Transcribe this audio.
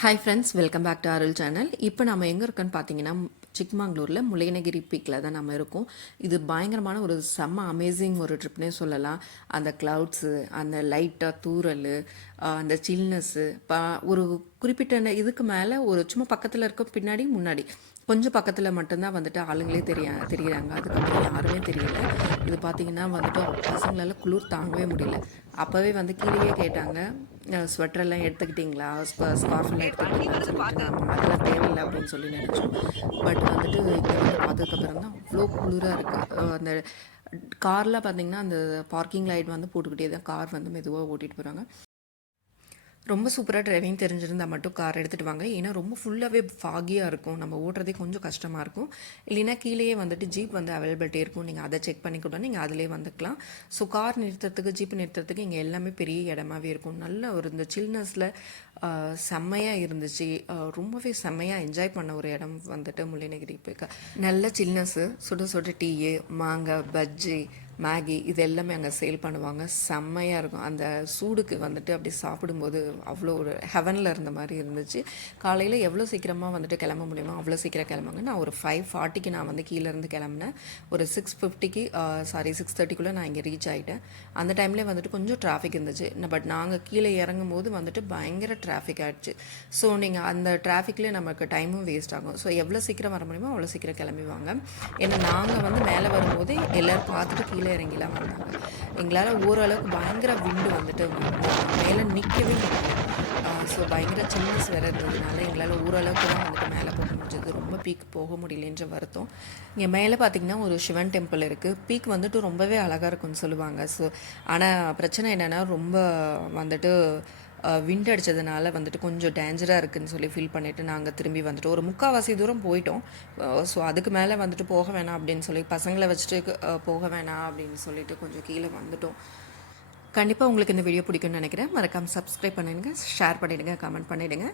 Hi friends, welcome back to Arul channel. இப்போ நம்ம எங்கே இருக்கோன்னு பார்த்தீங்கன்னா, சிக்மங்களூரில் முல்லையனகிரி பீக்கில் தான் நம்ம இருக்கோம். இது பயங்கரமான ஒரு செம்ம அமேசிங் ஒரு ட்ரிப்னே சொல்லலாம். அந்த க்ளவுட்ஸு, அந்த லைட்டாக தூறல், அந்த சில்னஸ்ஸு, ஒரு குறிப்பிட்ட இதுக்கு மேலே ஒரு சும்மா பக்கத்தில் இருக்க பின்னாடி முன்னாடி கொஞ்சம் பக்கத்தில் மட்டும்தான் வந்துட்டு ஆளுங்களே தெரியுறாங்க. அதுக்கப்புறம் யாருமே தெரியல. இது பார்த்தீங்கன்னா வந்துட்டு பசங்களால் குளிர் தாங்கவே முடியல. அப்போவே வந்து கீழேயே கேட்டாங்க, ஸ்வெட்டரெல்லாம் எடுத்துக்கிட்டிங்களா, ஸ்கார்ஃபெல்லாம் எடுத்துக்கிட்டிங்களான்னு சொல்லிட்டு நாங்கள் அதெல்லாம் தேவையில்லை அப்படின்னு சொல்லி நினச்சோம். பட் வந்துட்டு இங்கே வந்து பார்த்ததுக்கப்புறம் தான் அவ்வளோ குளிராக இருக்குது. அந்த கார்லாம் பார்த்தீங்கன்னா அந்த பார்க்கிங் லைட் வந்து போட்டுக்கிட்டே தான் கார் வந்து மெதுவாக ஓட்டிகிட்டு போகிறாங்க. ரொம்ப சூப்பராக டிரைவிங் தெரிஞ்சிருந்தால் மட்டும் கார் எடுத்துகிட்டு வாங்க. ஏன்னா ரொம்ப ஃபுல்லாகவே ஃபாகியாக இருக்கும், நம்ம ஓட்டுறதே கொஞ்சம் கஷ்டமாக இருக்கும். இல்லைன்னா கீழேயே வந்துட்டு ஜீப் வந்து அவைலபிலிட்டி இருக்கும், நீங்கள் அதை செக் பண்ணி கூட நீங்கள் அதிலே வந்துக்கலாம். ஸோ கார் நிறுத்துறதுக்கு, ஜீப் நிறுத்துறதுக்கு இங்கே எல்லாமே பெரிய இடமாவே இருக்கும். நல்ல ஒரு இந்த சில்னஸில் செம்மையாக இருந்துச்சு. ரொம்பவே செம்மையாக என்ஜாய் பண்ண ஒரு இடம் வந்துட்டு முல்லையனகிரி போய்க்க. நல்ல சில்னஸ்ஸு, சுட சுட டீயு, மாங்காய் பஜ்ஜி, மேகி இது எல்லாமே அங்கே சேல் பண்ணுவாங்க. செம்மையாக இருக்கும். அந்த சூடுக்கு வந்துட்டு அப்படி சாப்பிடும்போது அவ்வளோ ஒரு ஹெவனில் இருந்த மாதிரி இருந்துச்சு. காலையில் எவ்வளோ சீக்கிரமாக வந்துட்டு கிளம்ப முடியுமோ அவ்வளோ சீக்கிரம் கிளம்புங்க. நான் ஒரு 5:40க்கு நான் வந்து கீழேருந்து கிளம்புனேன். ஒரு 6:50க்கு 6:30க்குள்ளே நான் இங்கே ரீச் ஆகிட்டேன். அந்த டைம்லேயே வந்துட்டு கொஞ்சம் டிராஃபிக் இருந்துச்சு. பட் நாங்கள் கீழே இறங்கும் போது வந்துட்டு பயங்கர டிராஃபிக் ஆகிடுச்சு. ஸோ நீங்கள் அந்த டிராஃபிக்லேயே நமக்கு டைமும் வேஸ்ட் ஆகும். ஸோ எவ்வளோ சீக்கிரம் வர முடியுமோ அவ்வளோ சீக்கிரம் கிளம்பிவாங்க. ஏன்னா நாங்கள் வந்து மேலே வரும்போதே எல்லோரும் பார்த்துட்டு கீழே இறங்கிலாம் வந்தாங்க. எங்களால் ஓரளவுக்கு பயங்கர விண்டு வந்துட்டு மேலே நிற்கவே முடியல. ஸோ பயங்கர சில்னஸ் வேறு இருந்ததுனால எங்களால் ஓரளவுக்கு தான் வந்துட்டு மேலே போக முடிஞ்சது. ரொம்ப பீக் போக முடியலன்ற வருத்தம். இங்கே மேலே பார்த்திங்கன்னா ஒரு சிவன் டெம்பிள் இருக்குது. பீக் வந்துட்டு ரொம்பவே அழகாக இருக்கும்னு சொல்லுவாங்க. ஸோ ஆனால் பிரச்சனை என்னென்னா ரொம்ப வந்துட்டு விண்ட் அடித்ததுனால வந்துட்டு கொஞ்சம் டேஞ்சராக இருக்குதுன்னு சொல்லி ஃபீல் பண்ணிவிட்டு நாங்கள் திரும்பி வந்துட்டோம். ஒரு 3/4 தூரம் போயிட்டோம். ஸோ அதுக்கு மேலே வந்துட்டு போக வேணாம் அப்படின்னு சொல்லி பசங்களை வச்சுட்டு போக வேணாம் அப்படின்னு சொல்லிட்டு கொஞ்சம் கீழே வந்துட்டோம். கண்டிப்பாக உங்களுக்கு இந்த வீடியோ பிடிக்கும்னு நினைக்கிறேன். மறக்காமல் சப்ஸ்கிரைப் பண்ணிடுங்க, ஷேர் பண்ணிவிடுங்க, கமெண்ட் பண்ணிவிடுங்க.